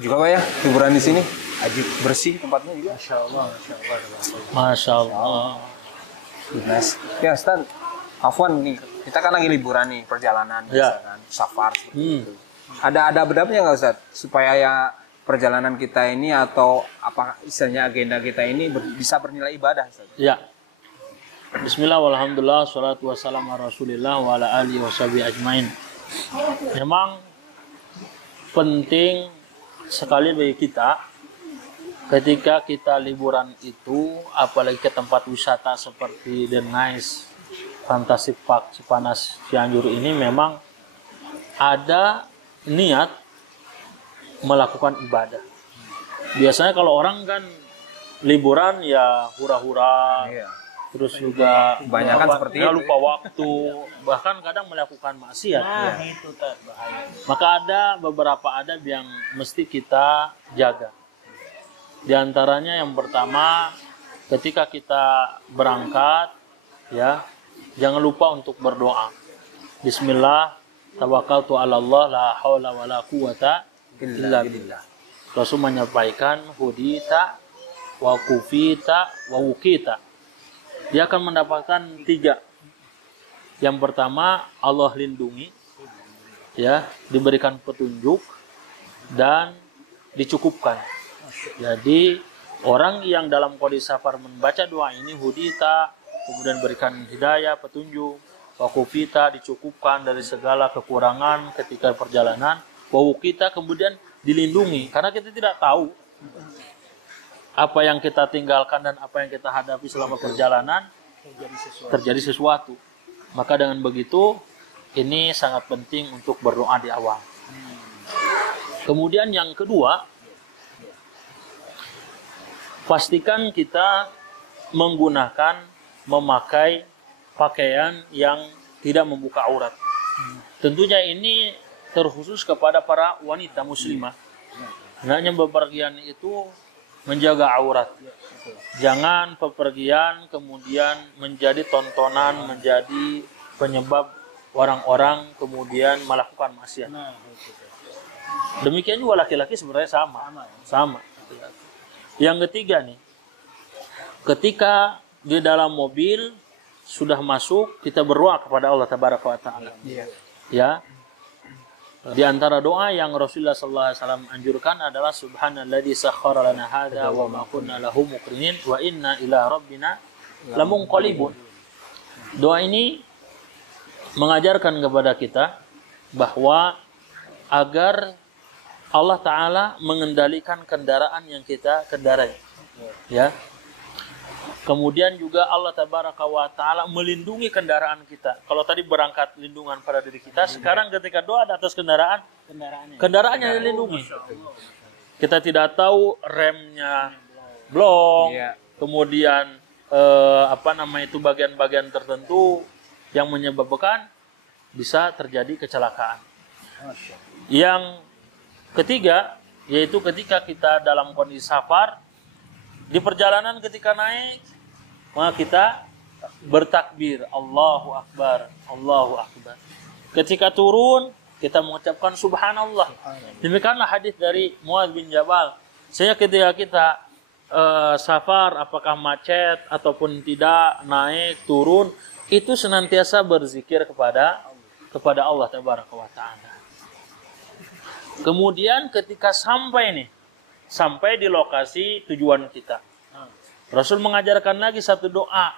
juga Pak ya, liburan di sini. Ajib, bersih tempatnya juga. Masya Allah, Masya Allah. Masya Allah. Mas. Ya Ustaz, Afwan nih, kita kan lagi liburan nih, perjalanan Ya. misalkan, safar seperti itu. Ada adab-adabnya nggak Ustaz? Supaya ya perjalanan kita ini atau apa istilahnya agenda kita ini bisa bernilai ibadah Ustaz. Ya. Bismillah, walhamdulillah, salatu wassalamu ala rasulillah wa ala alihi wa sahbihi ajmain. Memang penting sekali bagi kita ketika kita liburan itu, apalagi ke tempat wisata seperti The Nice, Fantastic Park, Cipanas, Cianjur ini memang ada niat melakukan ibadah. Biasanya kalau orang kan liburan ya hura-hura, Iya. terus juga Kebanyakan seperti itu. lupa waktu, bahkan kadang melakukan maksiat. Nah, Ya. itu tak bahaya. Maka ada beberapa adab yang mesti kita jaga. Di antaranya yang pertama, ketika kita berangkat, ya, jangan lupa untuk berdoa. Bismillah, tawakkaltu 'ala Allah, la haula wala quwata illa billah. Rasul menyampaikan hudita wa kufita wa wukita. Dia akan mendapatkan 3. Yang pertama, Allah lindungi, ya, diberikan petunjuk dan dicukupkan. Jadi orang yang dalam kondisi safar membaca doa ini, hudita, kemudian berikan hidayah, petunjuk, wakufita, dicukupkan dari segala kekurangan ketika perjalanan, wawukita, kemudian dilindungi, karena kita tidak tahu apa yang kita tinggalkan dan apa yang kita hadapi selama perjalanan terjadi sesuatu. Maka dengan begitu, ini sangat penting untuk berdoa di awal. Kemudian yang kedua, pastikan kita memakai pakaian yang tidak membuka aurat. Tentunya ini terkhusus kepada para wanita muslimah. Hendaknya bepergian itu menjaga aurat. Jangan bepergian kemudian menjadi tontonan, menjadi penyebab orang-orang kemudian melakukan maksiat. Nah, itu. Demikian juga laki-laki sebenarnya sama. Yang ketiga nih, ketika di dalam mobil sudah masuk, kita berdoa kepada Allah Tabaraka wa Ta'ala. Ya. Di antara doa yang Rasulullah SAW anjurkan adalah Subhanalladzi sakhkhara lana hadza wa ma kunna lahu muqrinin wa inna ila rabbina lamunqalibun. Doa ini mengajarkan kepada kita bahwa agar Allah Ta'ala mengendalikan kendaraan yang kita kendarai. Ya. Kemudian juga Allah Tabaraka wa Ta'ala melindungi kendaraan kita. Kalau tadi berangkat lindungan pada diri kita, sekarang ketika doa di atas kendaraannya dilindungi. Kita tidak tahu remnya blong, kemudian bagian-bagian tertentu yang menyebabkan bisa terjadi kecelakaan. Yang ketiga, yaitu ketika kita dalam kondisi safar, di perjalanan ketika naik, maka kita bertakbir, Allahu Akbar, Allahu Akbar. Ketika turun, kita mengucapkan Subhanallah. Demikianlah hadis dari Muadz bin Jabal. Sehingga ketika kita safar, apakah macet ataupun tidak, naik, turun, itu senantiasa berzikir kepada Allah Tabaraka wa Ta'ala. Kemudian ketika sampai di lokasi tujuan kita, Rasul mengajarkan lagi satu doa.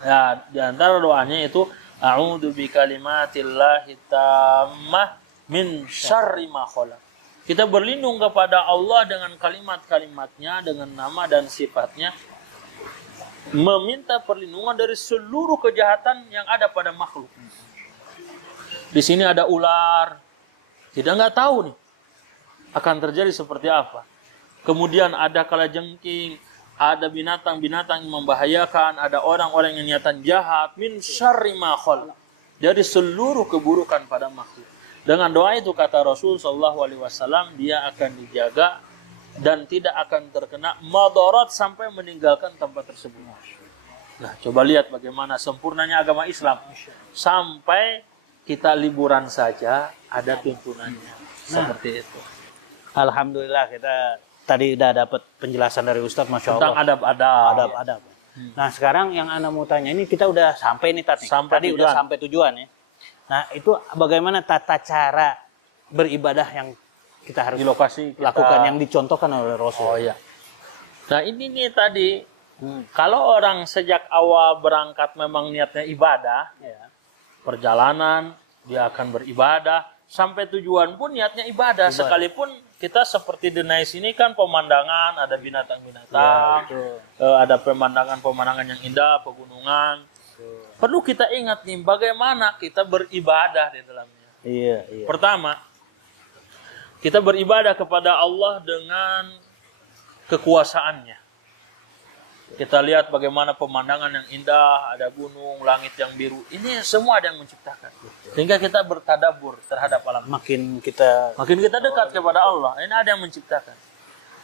Ya, di antara doanya itu a'udzu bikalimatillahi tammah min syarri ma khalaq. Kita berlindung kepada Allah dengan kalimat-kalimatnya, dengan nama dan sifatnya, meminta perlindungan dari seluruh kejahatan yang ada pada makhluk. Di sini ada ular, kita nggak tahu nih akan terjadi seperti apa. Kemudian ada kalajengking, ada binatang-binatang yang membahayakan, ada orang-orang yang niatan jahat, min syarri ma khalaq, dari seluruh keburukan pada makhluk. Dengan doa itu kata Rasul sallallahu alaihi wasallam, dia akan dijaga dan tidak akan terkena madarat sampai meninggalkan tempat tersebut. Nah, coba lihat bagaimana sempurnanya agama Islam. Sampai kita liburan saja ada tuntunannya. Seperti itu. Alhamdulillah kita tadi udah dapat penjelasan dari Ustadz, Masya Tentang Allah. adab-adab. Adab-adab. Nah sekarang yang Ana mau tanya ini kita udah sampai nih Tat. Sampai Tadi tujuan. udah sampai tujuan ya. Nah itu bagaimana tata cara beribadah yang kita harus Di lokasi kita lakukan yang dicontohkan oleh Rasul. Oh iya. Nah ini nih tadi, kalau orang sejak awal berangkat memang niatnya ibadah, Ya. perjalanan dia akan beribadah, sampai tujuan pun niatnya ibadah. Sekalipun kita seperti The Nice ini kan pemandangan, ada binatang-binatang, ada pemandangan-pemandangan yang indah, pegunungan. Perlu kita ingat nih bagaimana kita beribadah di dalamnya. Iya, iya. Pertama, kita beribadah kepada Allah dengan kekuasaannya. Kita lihat bagaimana pemandangan yang indah, ada gunung, langit yang biru. Ini semua ada yang menciptakan. Sehingga kita bertadabbur terhadap alam. Makin kita Makin kita dekat kepada Allah, ini ada yang menciptakan.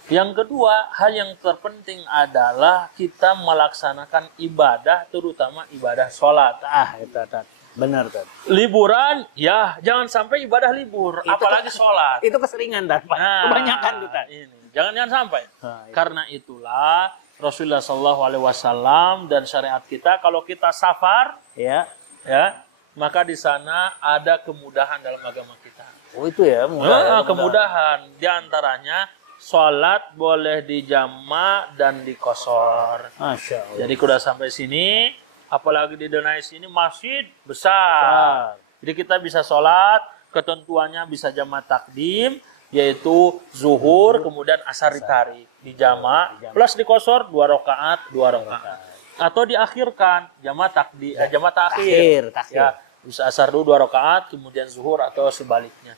Yang kedua, hal yang terpenting adalah kita melaksanakan ibadah, terutama ibadah sholat. itu Tat. Benar Tat. Liburan, ya jangan sampai ibadah libur, apalagi sholat. Itu keseringan Tat. Kebanyakan tuh Tat. Ini. Jangan sampai. Nah, itu. Karena itulah Rasulullah SAW dan syariat kita, kalau kita safar, Ya. ya, maka di sana ada kemudahan dalam agama kita. Oh itu ya, mudah. Kemudahan. Di antaranya sholat boleh dijama dan dikosor. Masya Allah. Jadi kuda sampai sini, apalagi di Denai sini masjid besar. Jadi kita bisa sholat, ketentuannya bisa jama takdim, yaitu zuhur, kemudian asar ditarik, dijama, plus dikosor 2 rakaat, 2 rakaat. Atau diakhirkan, jama takdim, jama takhir. Takhir. Ya, bisa asar dulu 2 rakaat, kemudian zuhur atau sebaliknya.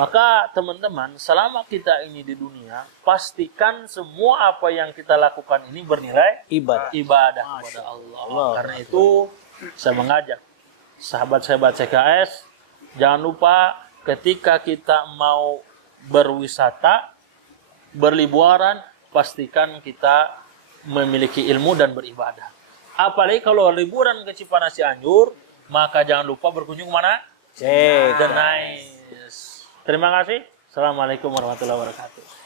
Maka teman-teman, selama kita ini di dunia, pastikan semua apa yang kita lakukan ini bernilai ibadah kepada Allah. Karena itu saya mengajak sahabat-sahabat CKS, jangan lupa ketika kita mau berwisata, berliburan, pastikan kita memiliki ilmu dan beribadah. Apalagi kalau liburan ke Cipanas Cianjur, maka jangan lupa berkunjung kemana? The Nice. Terima kasih. Assalamualaikum warahmatullahi wabarakatuh.